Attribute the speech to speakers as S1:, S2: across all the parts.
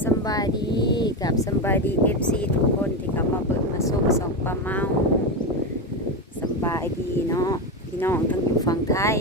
S1: สบายดีกับสบายดีเอฟซีทุกคนที่เขามาเบิกมาส้มสองปลาเมาสำบายดีเนาะพี่น้องทั้งอยู่ฝั่งไทย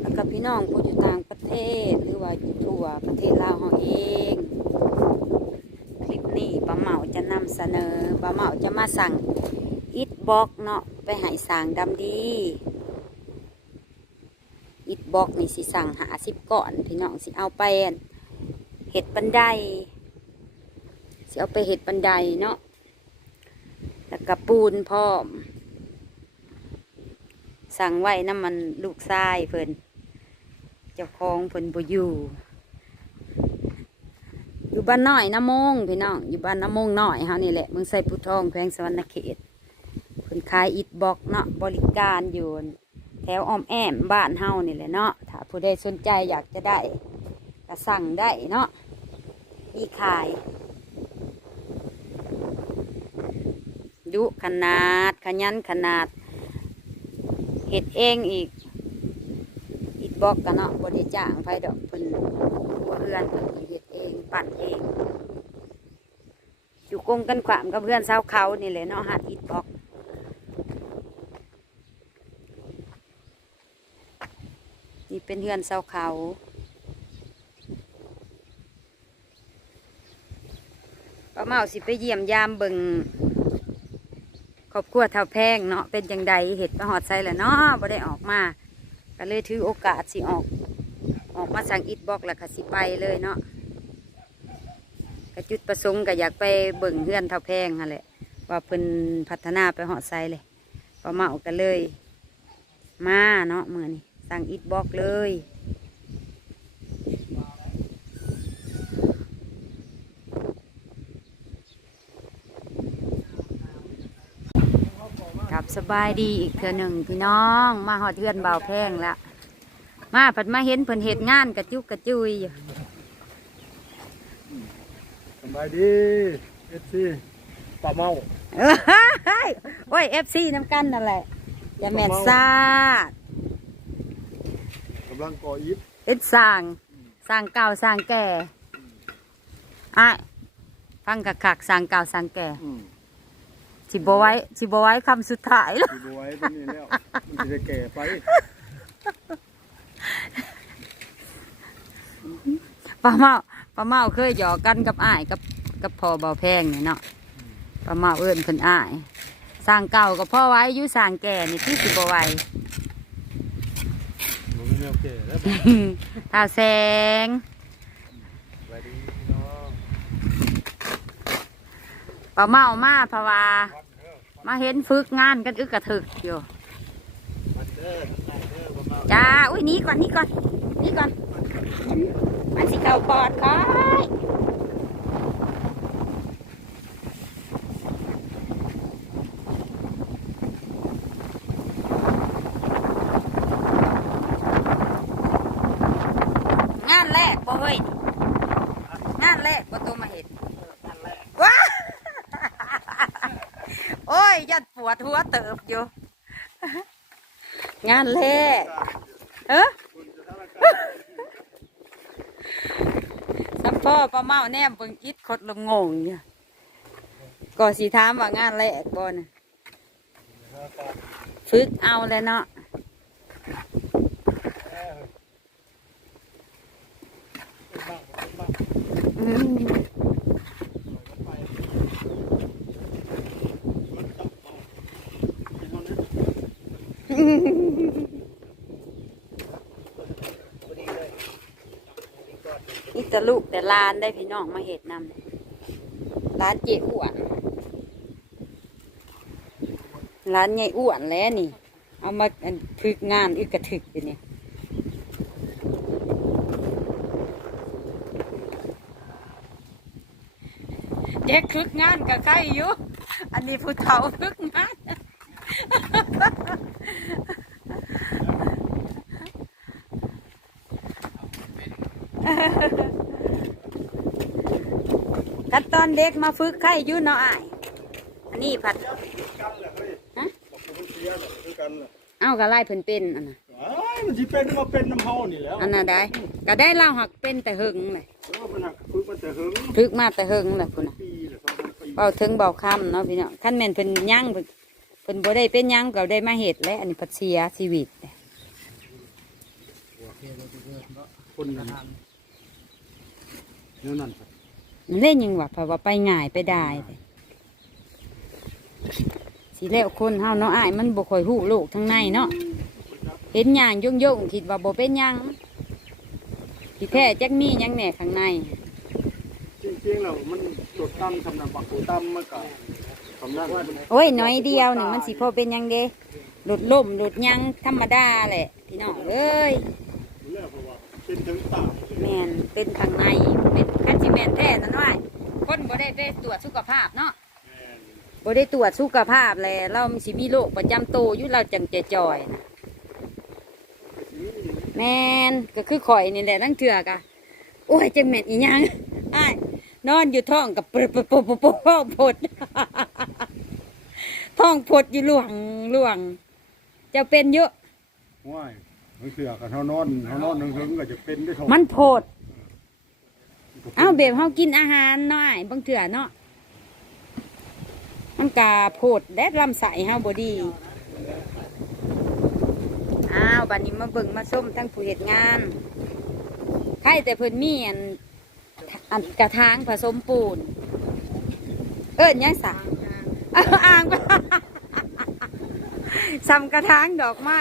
S1: แล้วก็พี่น้องผู้อยู่ต่างประเทศหรือว่าอยู่ทั่วประเทศลาวเราเอง คลิปนี้ป้าเมาจะนำเสนอป้าเมาจะมาสั่งอิทบ็อกเนาะไปหายสางดำดีอิฐบล็อกนี่สิสั่งหาสิบก่อนพี่น้องสิเอาไปอั่น ห็ดบันไดสิเอาไปเห็ดบันไดเนาะแล้วก็ปูนพร้อม สั่งไว้น้ำมันลูกทรายเพิ่นเจ้าของเพิ่นบ่อยู่อยู่บ้านน้อยน้ำมงพี่น้องอยู่บ้านน้ำมงน้อยเฮานี่แหละเมืองไซพุทองแขวงสวรรณเขตเพิ่นขายอิฐบล็อกเนาะบริการอยู่แถวอ้อมแอมบ้านเฮานี่แหละเนาะถ้าผู้ใดสนใจอยากจะได้ก็สั่งได้เนาะ มีขายดุขนาด ขยันขนาดเห็ดเองอีกอิดบอกกันเนาะบริจ้างไฟดอกเพิ่นหัวเรือนเพิ่นเห็ดเองปั่นเอง อยู่กงกันขวามกับเพื่อนเศร้าเขานี่แหละเนาะหัดอิดบอกนี่เป็นเฮือนเสาเขาป้า เมาสิไปเยี่ยมยามเบิงครอบครัวเท่าแพงเนาะเป็นจังใดเห็ดมาหอดใส่แหละเนาะบ่ได้ออกมาก็เลยถือโอกาสสิออก ออกมาสั่งอิดบอกแล้วก็สิไปเลยเนาะก็จุดประสงค์ก็อยากไปเบิ่งเฮือนเท่าแพงนั่นแหละว่าเพิ่นพัฒนาไปหอดใส่เลยป้าเมาก็เลย มาเนาะมือนี่สั่งอิดบล็อกเลย สบายดีอีกเทือหนึ่งพี่น้อง มาหอดเทือนเบาแพงละมาผัดมาเห็นเพิ่นเหตุงานกระจุกกระจุยอยู่
S2: สบายดีเอฟซีป่าเมา
S1: เอ้ยโอ้ยเอฟซีน้ำกันนั่นแหละอย่าแม่นซาด
S2: กำลังก่ออิฐ
S1: เอ็ดสร้างสร้างเก่าสร้างแก่อะฟังกักคักๆสร้างเก่าสร้างแก่
S2: อืม
S1: สิบไว้สิบไว้คำสุดท้ายแล้ว
S2: ดูไว้ตรงนี้แล้วมันจะแก่ไป
S1: ป้าเมาป้าเมาเคยหยอกกันกับอ้ายกับกับพ่อเบาแพงนี่เนาะป้าเมาเอิ้นเพิ่นอ้ายสร้างเก่ากับพ่อไว้อยู่สร้างแก่นี่ที่สิบไว้
S2: มันไม่แนวแก่แล้ว
S1: ท่าแสง
S2: สบายดีพี่น้อง
S1: ป้าเมามาเพราะว่า มาเห็นฝึกงานกันอึกกระถึกอยู่จ้าอุ้ยนี้ก่อนนี้ก่อนนี้ก่อน มันสิเข่าปอดค่ะงานแรกบ่เฮ้ย งานแรกบ่ตัวมาเห็นว้า โอ้ย ยัดปวดหัวเติบอยู่ งานแรกเออสัมพ่อป้าเมาแนมเบิ่งอิดขดลงงงอยู่ก็สีถามว่างานแรกบ่นะฝึกเอาเลยเนาะอืม นี่แต่ลูกแต่หลานได้พี่น้องมาเห็ดนำร้านเจ๊อ้วนร้านใหญ่อ้วนแล้วนี่ เอามาอันฝึกงานอึกกระถึกอยู่นี่เด็กฝึกงานกับใครอยู่ อันนี้ผู้เฒ่าฝึกงาน กันต อนเด็กมาฝึกใครอยู่เนาะอ้ายอันนี้ผัด
S2: กันแหละเฮ้ย
S1: ฮะ
S2: บอกคุณเสียแหละคือกันแหละ
S1: เอ้ากระไล่เพิ่นเป็นอันน่ะ
S2: อ้ายมันสิเป็นมาเป็นน้ำเฮานี่แล้ว
S1: อันน่ะได้ก็ได้เล่าหักเป็นแต่หึงเลย
S2: เพราะว่ามันหักคือมันจะหึง
S1: พึกมาแต่หึงแหละคุณน่ะ
S2: ปีละสองสามปี
S1: เบาถึงเบาคำเนาะพี่เนาะขั้นแม่นเพิ่นยั่งเพิ่นเพิ่นบ่ได้เป็นหยั่งก็ได้มาเหตุและอันนี้พัดเสียชีวิต
S2: คนนั้นเนี่ยนั่นครับ
S1: มัน เล่นยังว่าเพราะว่าไปง่ายไปได้เลยสิแล้วคนเฮาเนาะอ้ายมันบ่ค่อยฮู้โลกทั้งในเนาะเห็นหยังย่งย่งๆคิดว่าบ่เป็นหยังที่แท้จักมีหยังแหน่ข้างใน
S2: จริงๆแล้วมันจดตั้มสำหรับบักหูตั้มมันก็สำนักว่า
S1: โอ้ยน้อยเดียวหนึ่งมันสิพอเป็นหยังเด้หลุดล่มหลุดหยังธรรมดาแหละพี่น้องเอ้ย
S2: เรื่องเพราะว่าเป็นถึงตา
S1: แมนเป็นข้างในเป็น คันสิแมนแท้นั่นว่าคนบ่ได้ไปตรวจสุขภาพเนาะบ่ได้ตรวจสุขภาพแลเรามีสิมีโรคประจำตัวอยู่เราจังจะจอยนะแมนก็คือข่อยนี่แหละตั้งเถื่อกะโอ้ยจังแม่นอีหยังอ้ายนอนอยู่ท้องกับปดปดปดปดปดปด ท้องพดอยู่หลวงหลวงเจะเป็นเยอะ
S2: ว้ายมันเสือกันเขานอนเขานอนหึงๆก็จะเป็นได้ทอง
S1: มันโพด เอ้าเบบเฮากินอาหารน้อยบางเถื่อเนาะมันกาโพดแดดลำใสเฮาบดีอ้าวบัดนี้มาเบิ่งมาส้มทั้งผู้เหตุงานใครแต่เพิ่นมีอันอันกระถางผสมปูน เอิ้นหยังสาวอ่างซ้ำกระถางดอกไม้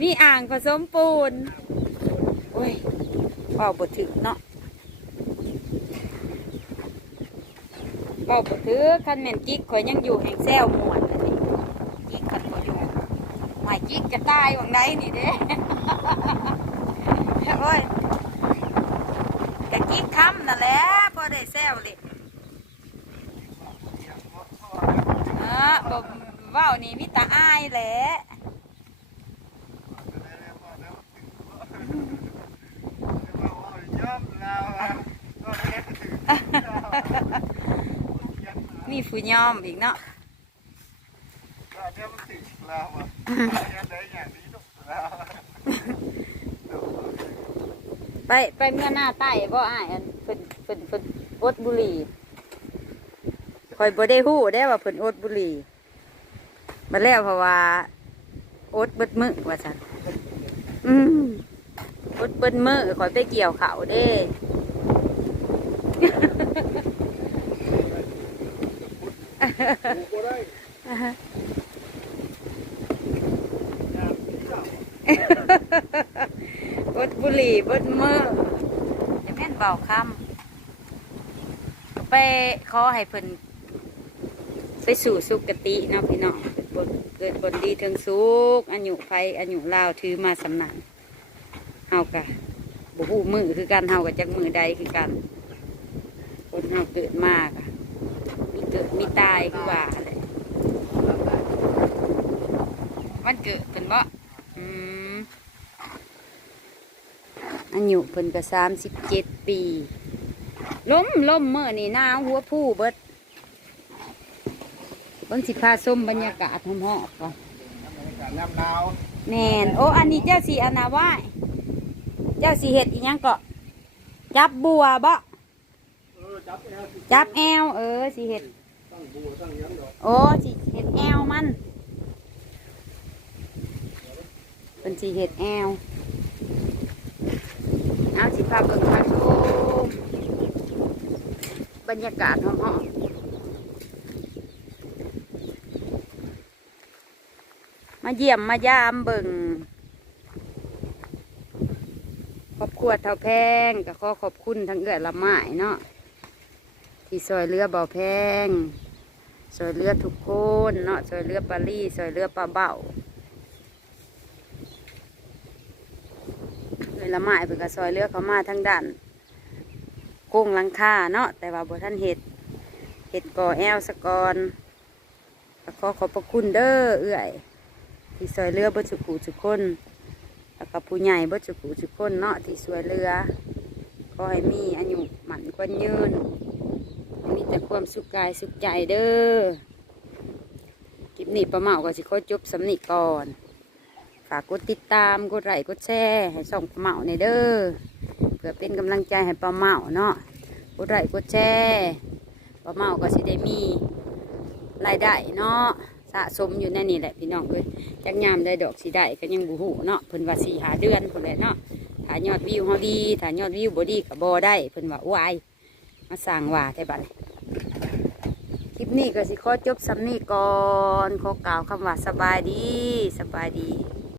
S1: มีอ่างผสมปูนโอ้ยเป่าบดถึกเนาะ เป่าบดถึกคันแม่นจิกข่อยยังอยู่แห่งแซวหมวนเลยนี่จิกคันข่อยอยู่หมายจิกจะตายวังไหนนี่เด้โอ้ยกะจิกคำนั่นแหละพอได้แซวเลยเออบ่เว้านี่มิตาอายแหละ มีผู้ยอมอีกเนาะไปไปเมื่อหน้าใต้บ่อ้ายอันเพิ่นเพิ่นเพิ่นอดบุหรี่คอยบ่ได้ฮู้ได้ว่าเพิ่นอดบุหรี่มาแล้วเพราะว่าอดเบิดมือว่าซั่นอืมอดเบิดมือคอยไปเกี่ยวเขาเด้ บดบุหรี่บดมือจะแม่นเบาคำไปขอให้เพิ่นไปสู่สุกติเนาะพี่น้องเกิดบนเกิดบนดีถึงสุกอันอยู่ไฟอันอยู่ลาวถือมาสำนักเฮากะบุหูมือคือกันเฮากับจักมือใดคือกันคนเฮาเกิดมากอะ เกิดมีตายคือว่าแหละวันเกิดเป็นบ่อืมอายุเพิ่นก็สามสิบเจ็ดปี ล้มล้มเมื่อนี่หนาวหัวผู้เบิดเบิ่งสิพาส้มบรรยากาศหอมๆก่อน
S2: น้ำหนาว
S1: แม่นโอ้อันนี้เจ้าสีอนาว่าเจ้าสีเห็ดอีหยังก็จับบัวบ่
S2: จับแอล
S1: จับแอวเออสีเห็ด โอ้สีเห็ดแอวมันเป็นสีเห็ดแอวเอาสิพาเบิ่งพาชมบรรยากาศหอมๆมาเยี่ยมมายามเบิ่งครอบครัวเท่าแพงก็ขอขอบคุณทั้งเอื้อละไม้เนาะที่ซอยเรือเบาแพง ซอยเรือทุกคนเนาะซอยเรือปลาลี่ซอยเรือปลาเบาเลยละไม้เป็นกระซอยเรือเขามาทั้งด้านโค้งลังคาเนาะแต่ว่าบท่านเห็ดเห็ดก่อแอลสกอนก็ขอบพระคุณเด้อเอื่อย ที่ซอยเรือเบิดสุขุสุกคนแล้วก็ผู้ใหญ่เบิดสุขุสุกคนเนาะที่ซอยเรือขอให้มีอายุหมันกวนยืน แต่ความสุขกายสุขใจเด้อคลิปนี้ประเมาก็สิขอจบสำนิก่อน ฝากกดติดตามกดไลค์กดแชร์ให้ส่งประเมาในเด้อเพื่อเป็นกำลังใจให้ป้าเมาเนาะกดไลค์กดแชร์ป้าเมาก็สิได้มีรายได้เนาะสะสมอยู่ในนี่แหละพี่น้องเอ้ยจักยามได้ดอกสิได้ก็ยังบูหูเนาะเพิ่นว่าสี่หาเดือนพุ่นแหละเนาะถ้ายอดวิวเฮาดีถ้ายอดวิวบ่ดีก็บ่ได้เพิ่นว่าโอ้ยมาสร้างว่าแต่บัดนี้ ลิปนี้ก็สิขอจบสำนี้ก่อน ขอกล่าวคำว่าสบายดี สบายดี